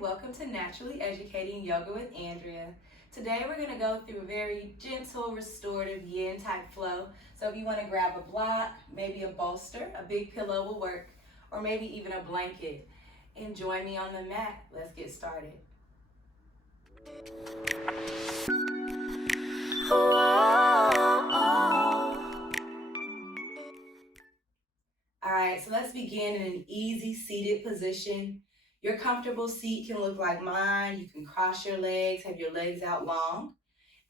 welcome to Naturally Educating Yoga with Andrea. Today we're going to go through a very gentle, restorative yin type flow. So if you want to grab a block, maybe a bolster, a big pillow will work, or maybe even a blanket. And join me on the mat. Let's get started. All right, so let's begin in an easy seated position. Your comfortable seat can look like mine. You can cross your legs, have your legs out long.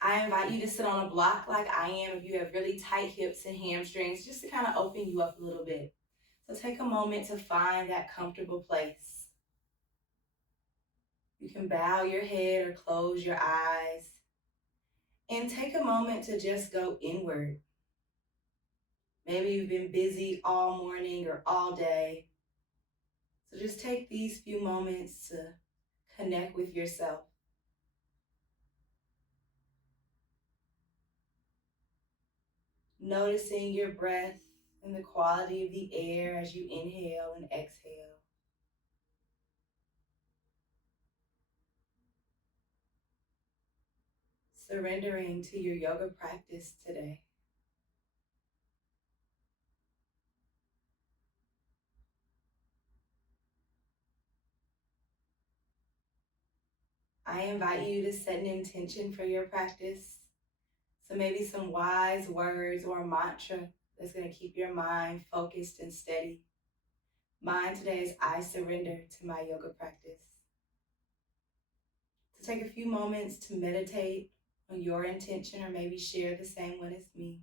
I invite you to sit on a block like I am if you have really tight hips and hamstrings, just to kind of open you up a little bit. So take a moment to find that comfortable place. You can bow your head or close your eyes and take a moment to just go inward. Maybe you've been busy all morning or all day. So just take these few moments to connect with yourself. Noticing your breath and the quality of the air as you inhale and exhale. Surrendering to your yoga practice today. I invite you to set an intention for your practice. So maybe some wise words or a mantra that's going to keep your mind focused and steady. Mine today is I surrender to my yoga practice. So take a few moments to meditate on your intention or maybe share the same one as me.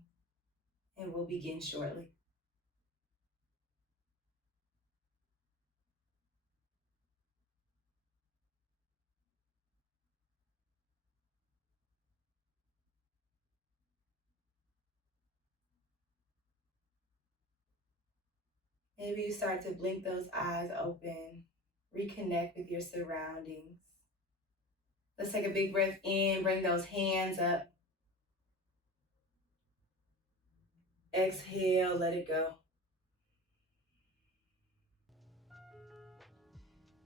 And we'll begin shortly. Maybe you start to blink those eyes open, reconnect with your surroundings. Let's take a big breath in, bring those hands up. Exhale, let it go.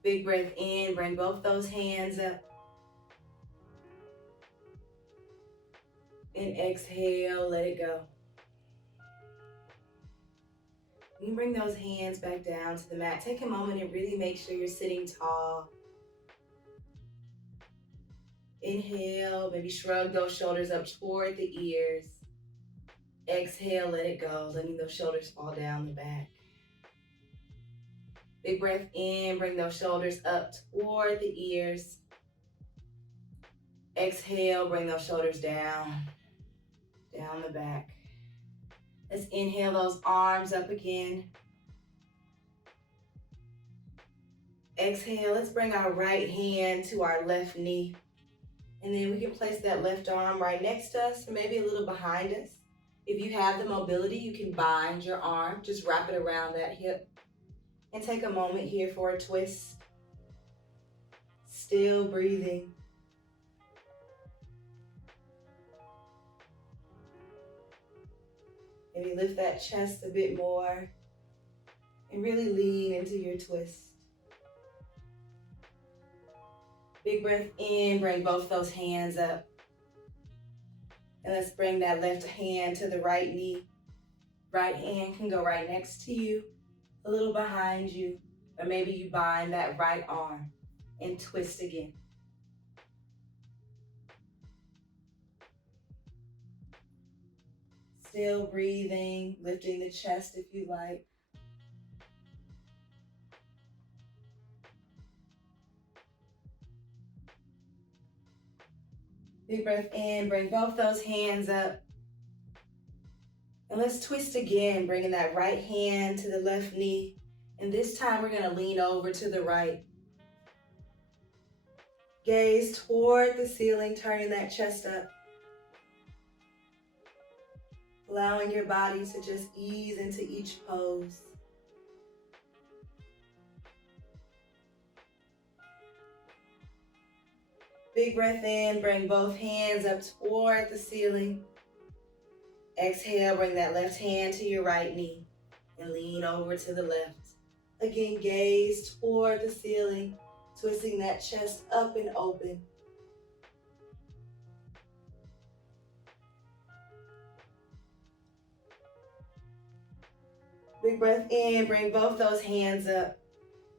Big breath in, bring both those hands up. And exhale, let it go. You bring those hands back down to the mat. Take a moment and really make sure you're sitting tall. Inhale, maybe shrug those shoulders up toward the ears. Exhale, let it go, letting those shoulders fall down the back. Big breath in, bring those shoulders up toward the ears. Exhale, bring those shoulders down the back. Let's inhale those arms up again. Exhale, let's bring our right hand to our left knee. And then we can place that left arm right next to us, or maybe a little behind us. If you have the mobility, you can bind your arm, just wrap it around that hip. And take a moment here for a twist. Still breathing. Maybe lift that chest a bit more and really lean into your twist. Big breath in, bring both those hands up. And let's bring that left hand to the right knee. Right hand can go right next to you, a little behind you, or maybe you bind that right arm and twist again. Still breathing, lifting the chest if you like. Big breath in, bring both those hands up. And let's twist again, bringing that right hand to the left knee. And this time we're going to lean over to the right. Gaze toward the ceiling, turning that chest up. Allowing your body to just ease into each pose. Big breath in, bring both hands up toward the ceiling. Exhale, bring that left hand to your right knee and lean over to the left. Again, gaze toward the ceiling. Twisting that chest up and open. Big breath in, bring both those hands up.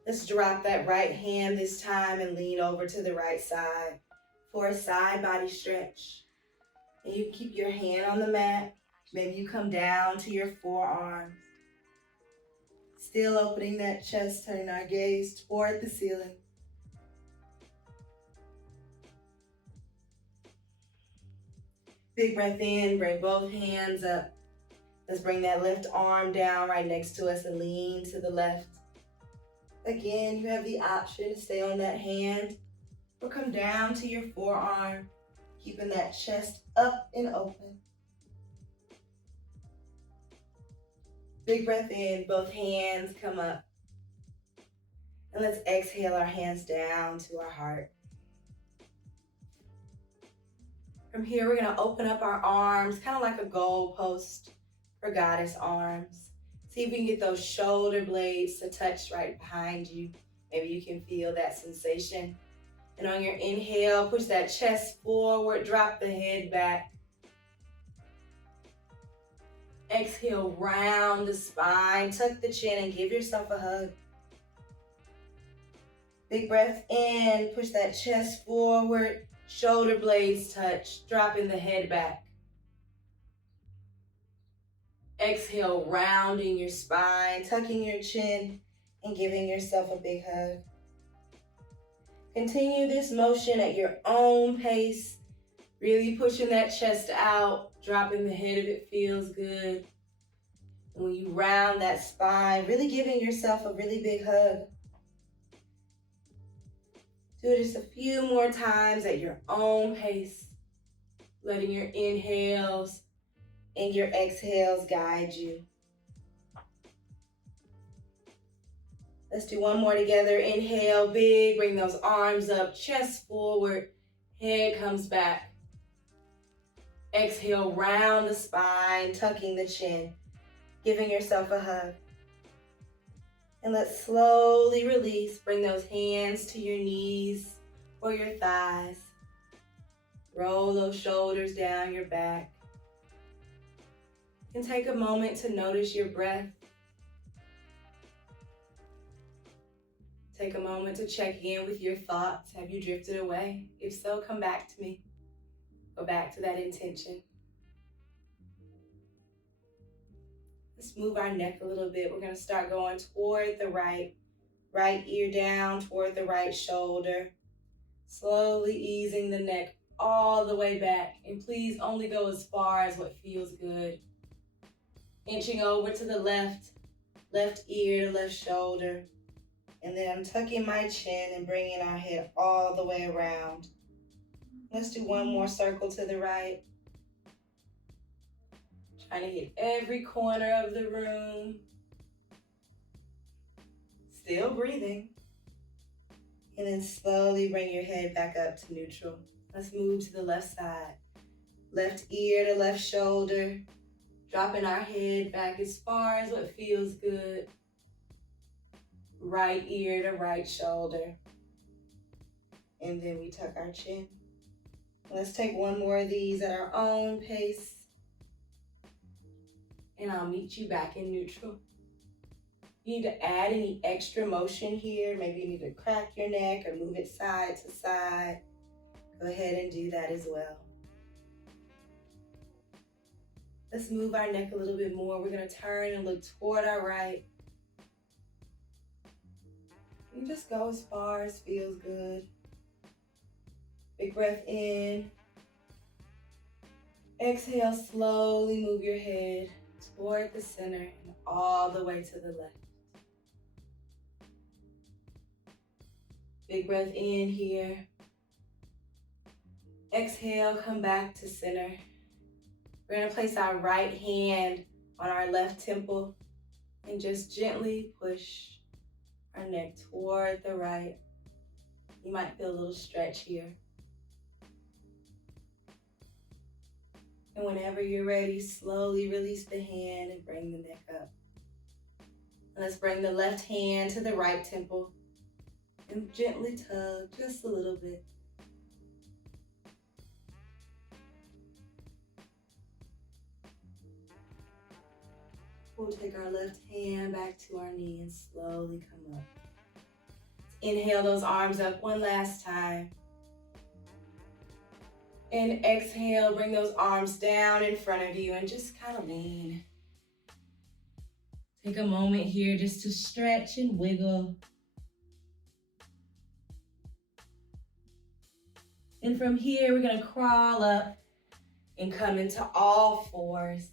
Let's drop that right hand this time and lean over to the right side for a side body stretch. And you keep your hand on the mat. Maybe you come down to your forearms. Still opening that chest, turning our gaze toward the ceiling. Big breath in, bring both hands up. Let's bring that left arm down right next to us and lean to the left. Again, you have the option to stay on that hand or come down to your forearm, keeping that chest up and open. Big breath in, both hands come up. And let's exhale our hands down to our heart. From here, we're gonna open up our arms, kind of like a goal post for goddess arms. See if we can get those shoulder blades to touch right behind you. Maybe you can feel that sensation. And on your inhale, push that chest forward, drop the head back. Exhale, round the spine, tuck the chin and give yourself a hug. Big breath in, push that chest forward, shoulder blades touch, dropping the head back. Exhale, rounding your spine, tucking your chin, and giving yourself a big hug. Continue this motion at your own pace, really pushing that chest out, dropping the head if it feels good. And when you round that spine, really giving yourself a really big hug. Do it just a few more times at your own pace, letting your inhales and your exhales guide you. Let's do one more together. Inhale, big, bring those arms up, chest forward, head comes back. Exhale, round the spine, tucking the chin, giving yourself a hug. And let's slowly release. Bring those hands to your knees or your thighs. Roll those shoulders down your back. And take a moment to notice your breath. Take a moment to check in with your thoughts. Have you drifted away? If so, come back to me. Go back to that intention. Let's move our neck a little bit. We're going to start going toward the right ear down, toward the right shoulder. Slowly easing the neck all the way back. And please only go as far as what feels good. Inching over to the left ear to left shoulder. And then I'm tucking my chin and bringing our head all the way around. Let's do one more circle to the right. Trying to hit every corner of the room. Still breathing. And then slowly bring your head back up to neutral. Let's move to the left side. Left ear to left shoulder. Dropping our head back as far as what feels good. Right ear to right shoulder. And then we tuck our chin. Let's take one more of these at our own pace. And I'll meet you back in neutral. You need to add any extra motion here. Maybe you need to crack your neck or move it side to side. Go ahead and do that as well. Let's move our neck a little bit more. We're going to turn and look toward our right. You just go as far as feels good. Big breath in. Exhale, slowly move your head toward the center and all the way to the left. Big breath in here. Exhale, come back to center. We're going to place our right hand on our left temple and just gently push our neck toward the right. You might feel a little stretch here. And whenever you're ready, slowly release the hand and bring the neck up. And let's bring the left hand to the right temple. and gently tug just a little bit. We'll take our left hand back to our knee and slowly come up. Inhale those arms up one last time. And exhale, bring those arms down in front of you and just kind of lean. Take a moment here just to stretch and wiggle. And from here, we're gonna crawl up and come into all fours.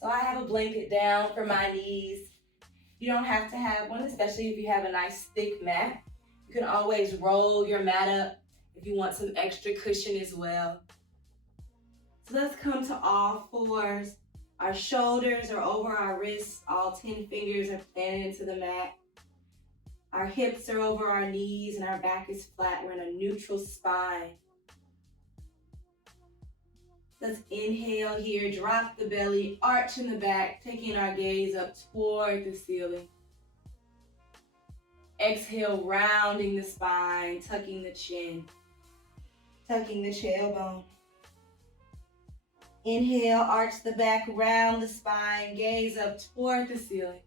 So I have a blanket down for my knees. You don't have to have one, especially if you have a nice thick mat. You can always roll your mat up if you want some extra cushion as well. So let's come to all fours. Our shoulders are over our wrists. All 10 fingers are planted into the mat. Our hips are over our knees and our back is flat. We're in a neutral spine. Let's inhale here, drop the belly, arch in the back, taking our gaze up toward the ceiling. Exhale, rounding the spine, tucking the chin, tucking the tailbone. Inhale, arch the back, round the spine, gaze up toward the ceiling.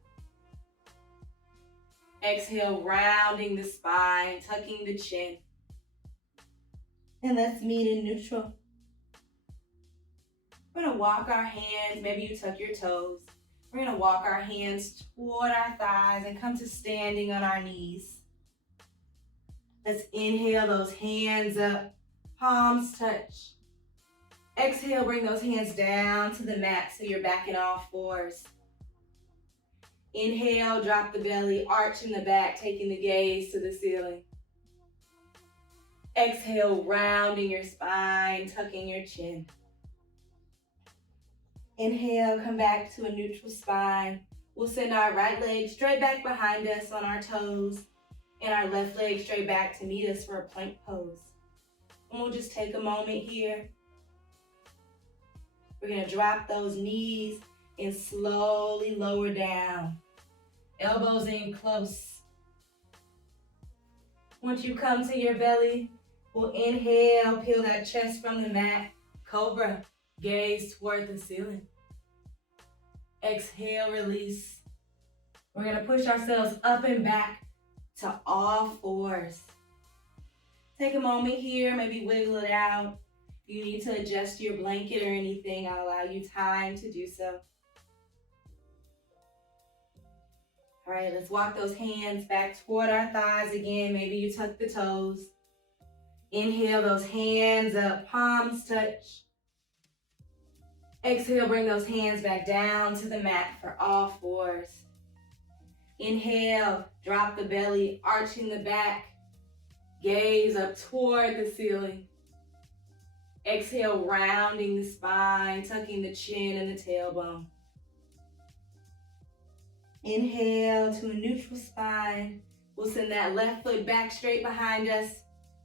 Exhale, rounding the spine, tucking the chin. And let's meet in neutral. We're gonna walk our hands, maybe you tuck your toes. We're gonna walk our hands toward our thighs and come to standing on our knees. Let's inhale those hands up, palms touch. Exhale, bring those hands down to the mat so you're back in all fours. Inhale, drop the belly, arch in the back, taking the gaze to the ceiling. Exhale, rounding your spine, tucking your chin. Inhale, come back to a neutral spine. We'll send our right leg straight back behind us on our toes and our left leg straight back to meet us for a plank pose. And we'll just take a moment here. We're gonna drop those knees and slowly lower down. Elbows in close. Once you come to your belly, we'll inhale, peel that chest from the mat, cobra. Gaze toward the ceiling. Exhale, release. We're gonna push ourselves up and back to all fours. Take a moment here, maybe wiggle it out. If you need to adjust your blanket or anything, I'll allow you time to do so. All right, let's walk those hands back toward our thighs again. Maybe you tuck the toes. Inhale those hands up, palms touch. Exhale, bring those hands back down to the mat for all fours. Inhale, drop the belly, arching the back. Gaze up toward the ceiling. Exhale, rounding the spine, tucking the chin and the tailbone. Inhale to a neutral spine. We'll send that left foot back straight behind us,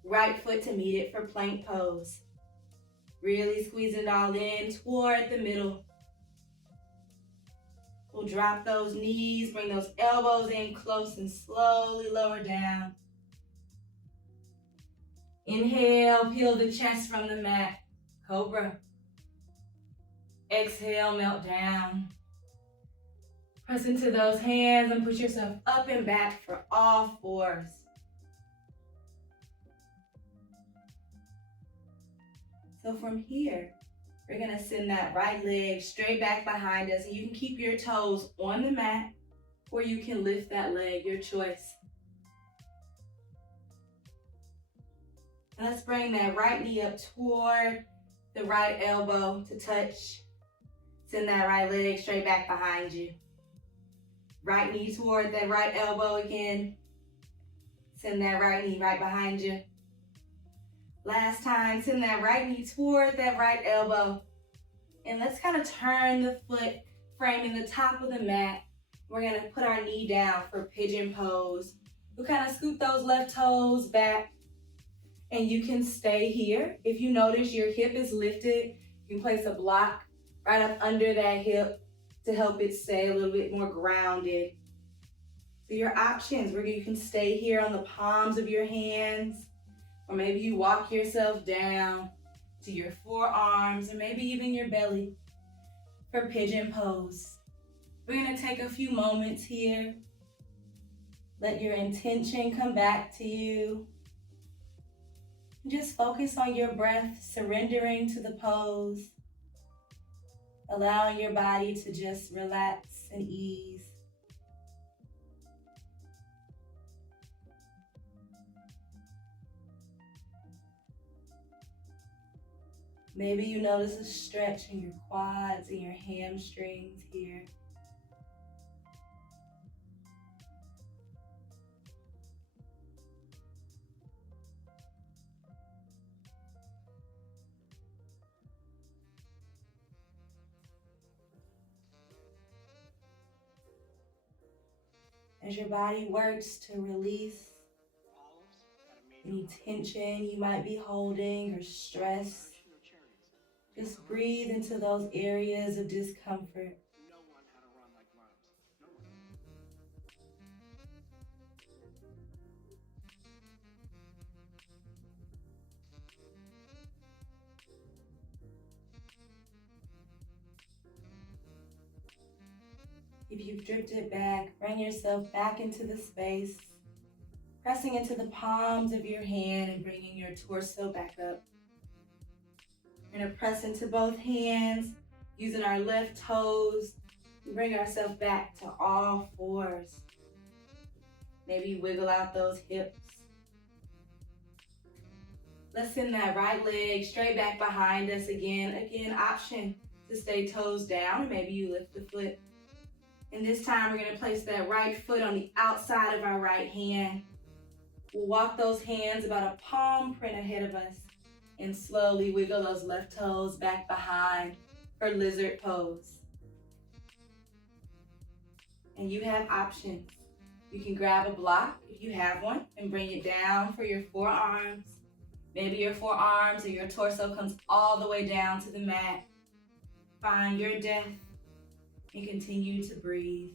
right foot to meet it for plank pose. Really squeezing it all in toward the middle. We'll drop those knees, bring those elbows in close and slowly lower down. Inhale, peel the chest from the mat, cobra. Exhale, melt down. Press into those hands and push yourself up and back for all fours. So from here, we're gonna send that right leg straight back behind us, and you can keep your toes on the mat or you can lift that leg, your choice. And let's bring that right knee up toward the right elbow to touch. Send that right leg straight back behind you. Right knee toward that right elbow again. Send that right knee right behind you. Last time, send that right knee toward that right elbow. And let's kind of turn the foot, framing the top of the mat. We're gonna put our knee down for pigeon pose. We'll kind of scoot those left toes back. And you can stay here. If you notice your hip is lifted, you can place a block right up under that hip to help it stay a little bit more grounded. So your options, where you can stay here on the palms of your hands, or maybe you walk yourself down to your forearms, or maybe even your belly for pigeon pose. We're gonna take a few moments here. Let your intention come back to you. Just focus on your breath, surrendering to the pose, allowing your body to just relax and ease. Maybe you notice a stretch in your quads and your hamstrings here. As your body works to release any tension you might be holding or stress, just breathe into those areas of discomfort. If you've drifted back, bring yourself back into the space, pressing into the palms of your hand and bringing your torso back up. We're going to press into both hands, using our left toes, and bring ourselves back to all fours. Maybe wiggle out those hips. Let's send that right leg straight back behind us again. Again, option to stay toes down, and maybe you lift the foot. And this time we're going to place that right foot on the outside of our right hand. We'll walk those hands about a palm print ahead of us and slowly wiggle those left toes back behind for lizard pose. And you have options. You can grab a block if you have one and bring it down for your forearms. Maybe your forearms or your torso comes all the way down to the mat. Find your depth and continue to breathe.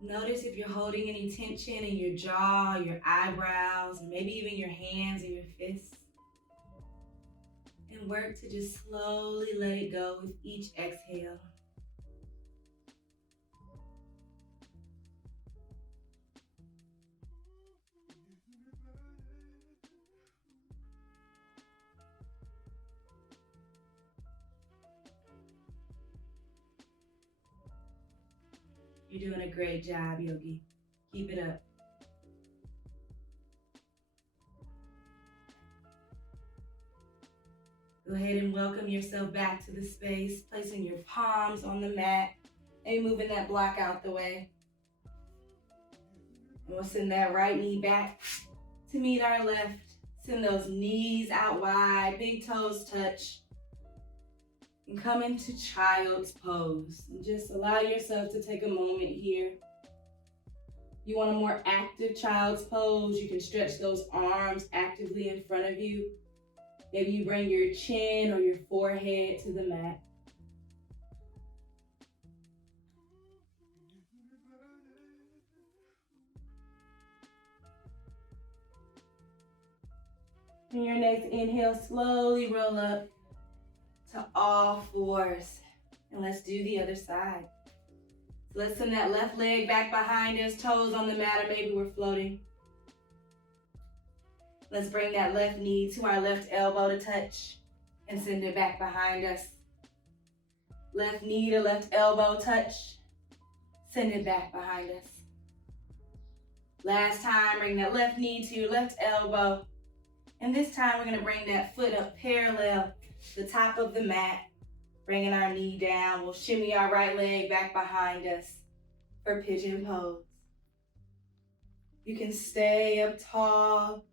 Notice if you're holding any tension in your jaw, your eyebrows, or maybe even your hands or your fists. And work to just slowly let it go with each exhale. You're doing a great job, Yogi. Keep it up. Go ahead and welcome yourself back to the space, placing your palms on the mat and moving that block out the way. And we'll send that right knee back to meet our left. Send those knees out wide, big toes touch. And come into child's pose. And just allow yourself to take a moment here. If you want a more active child's pose, you can stretch those arms actively in front of you. Maybe you bring your chin or your forehead to the mat. And your next inhale, slowly roll up to all fours. And let's do the other side. So let's send that left leg back behind us, toes on the mat, or maybe we're floating. Let's bring that left knee to our left elbow to touch and send it back behind us. Left knee to left elbow touch, send it back behind us. Last time, bring that left knee to your left elbow. And this time we're gonna bring that foot up parallel to the top of the mat, bringing our knee down. We'll shimmy our right leg back behind us for pigeon pose. You can stay up tall.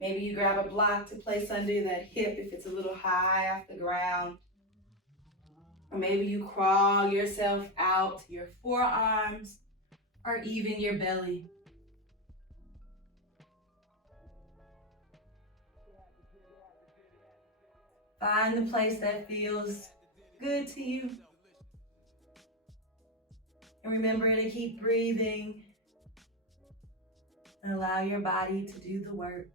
Maybe you grab a block to place under that hip if it's a little high off the ground. Or maybe you crawl yourself out to your forearms or even your belly. Find the place that feels good to you. And remember to keep breathing and allow your body to do the work.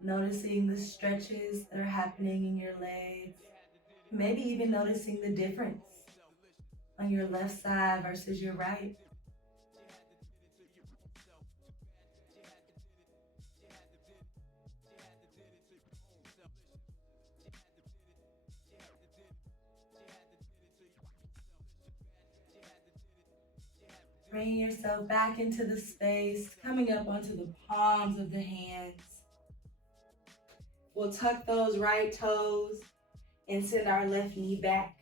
Noticing the stretches that are happening in your legs. Maybe even noticing the difference on your left side versus your right. Bringing yourself back into the space, coming up onto the palms of the hands. We'll tuck those right toes and send our left knee back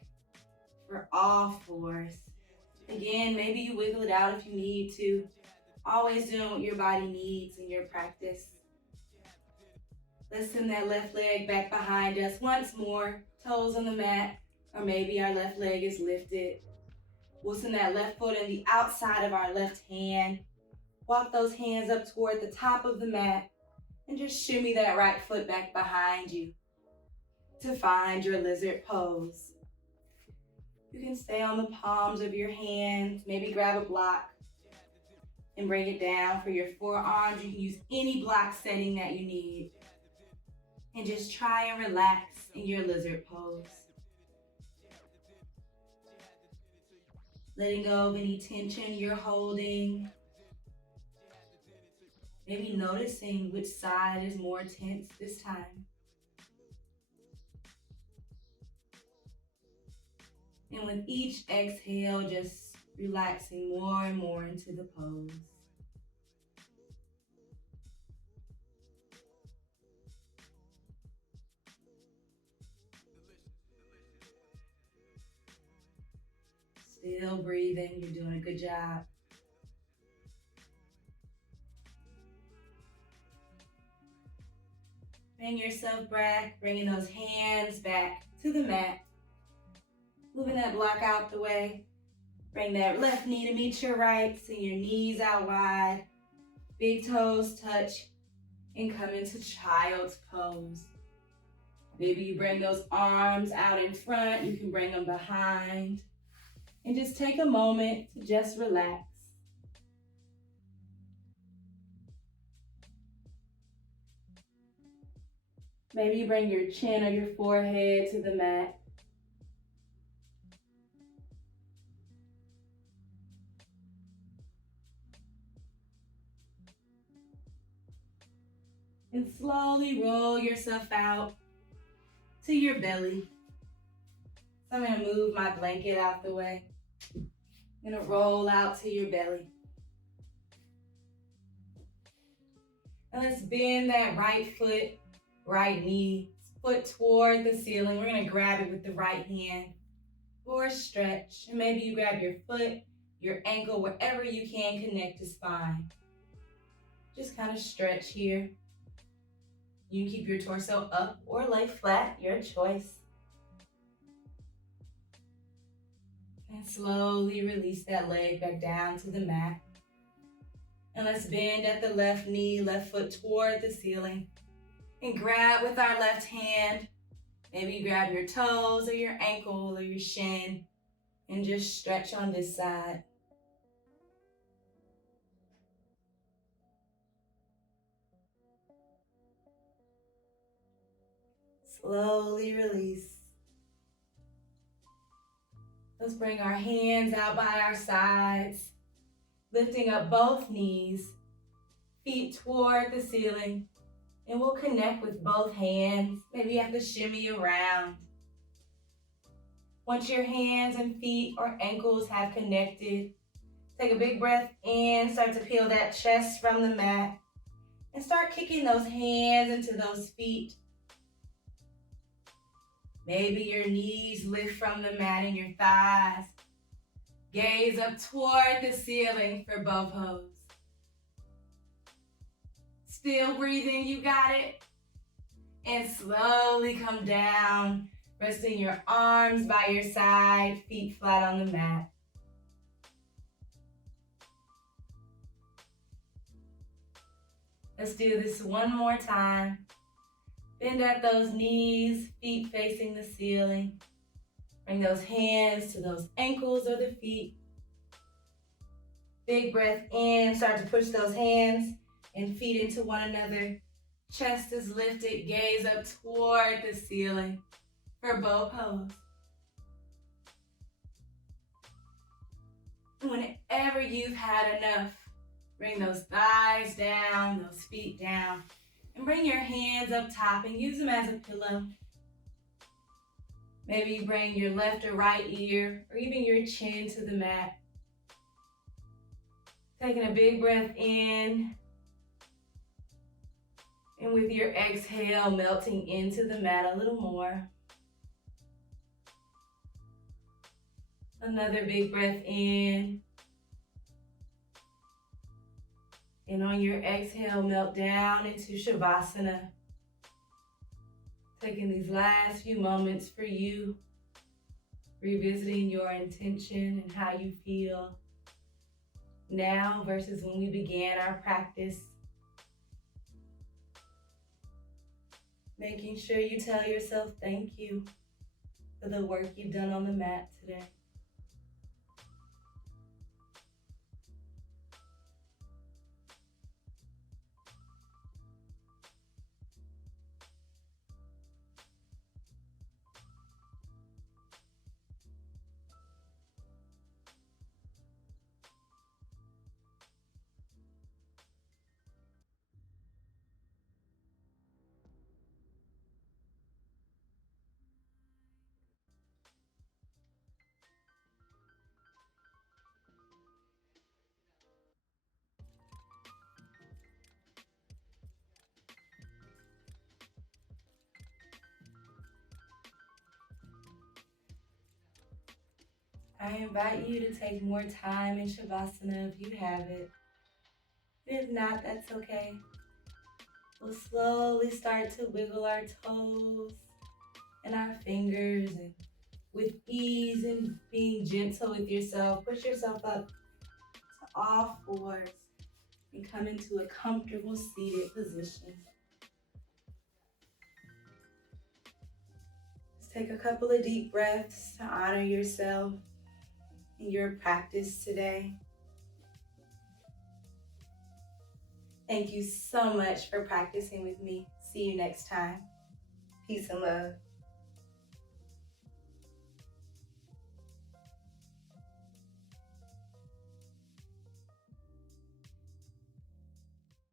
for all fours. Again, maybe you wiggle it out if you need to. Always doing what your body needs in your practice. Let's send that left leg back behind us once more. Toes on the mat, or maybe our left leg is lifted. We'll send that left foot on the outside of our left hand. Walk those hands up toward the top of the mat and just shimmy that right foot back behind you to find your lizard pose. You can stay on the palms of your hands, maybe grab a block and bring it down for your forearms. You can use any block setting that you need. And just try and relax in your lizard pose. Letting go of any tension you're holding. Maybe noticing which side is more tense this time. And with each exhale, just relaxing more and more into the pose. Still breathing, you're doing a good job. Bring yourself back, bringing those hands back to the mat. Moving that block out the way. Bring that left knee to meet your right, send your knees out wide. Big toes touch and come into child's pose. Maybe you bring those arms out in front, you can bring them behind. And just take a moment to just relax. Maybe you bring your chin or your forehead to the mat. And slowly roll yourself out to your belly. So I'm gonna move my blanket out the way. I'm gonna roll out to your belly. And let's bend that right foot, right knee, foot toward the ceiling. We're gonna grab it with the right hand for a stretch. And maybe you grab your foot, your ankle, wherever you can connect to spine. Just kind of stretch here. You can keep your torso up or lay flat, your choice. And slowly release that leg back down to the mat. And let's bend at the left knee, left foot toward the ceiling. And grab with our left hand. Maybe you grab your toes or your ankle or your shin and just stretch on this side. Slowly release. Let's bring our hands out by our sides, lifting up both knees, feet toward the ceiling, and we'll connect with both hands. Maybe you have to shimmy around. Once your hands and feet or ankles have connected, take a big breath in, start to peel that chest from the mat, and start kicking those hands into those feet. Maybe your knees lift from the mat and your thighs. Gaze up toward the ceiling for both pose. Still breathing, you got it. And slowly come down, resting your arms by your side, feet flat on the mat. Let's do this one more time. Bend at those knees, feet facing the ceiling. Bring those hands to those ankles or the feet. Big breath in, start to push those hands and feet into one another. Chest is lifted, gaze up toward the ceiling for bow pose. Whenever you've had enough, bring those thighs down, those feet down, and bring your hands up top and use them as a pillow. Maybe you bring your left or right ear or even your chin to the mat. Taking a big breath in, and with your exhale, melting into the mat a little more. Another big breath in. And on your exhale, melt down into Shavasana. Taking these last few moments for you, revisiting your intention and how you feel now versus when we began our practice. Making sure you tell yourself thank you for the work you've done on the mat today. I invite you to take more time in Shavasana if you have it. If not, that's okay. We'll slowly start to wiggle our toes and our fingers, and with ease and being gentle with yourself, push yourself up to all fours and come into a comfortable seated position. Just take a couple of deep breaths to honor yourself and your practice today. Thank you so much for practicing with me. See you next time. Peace and love.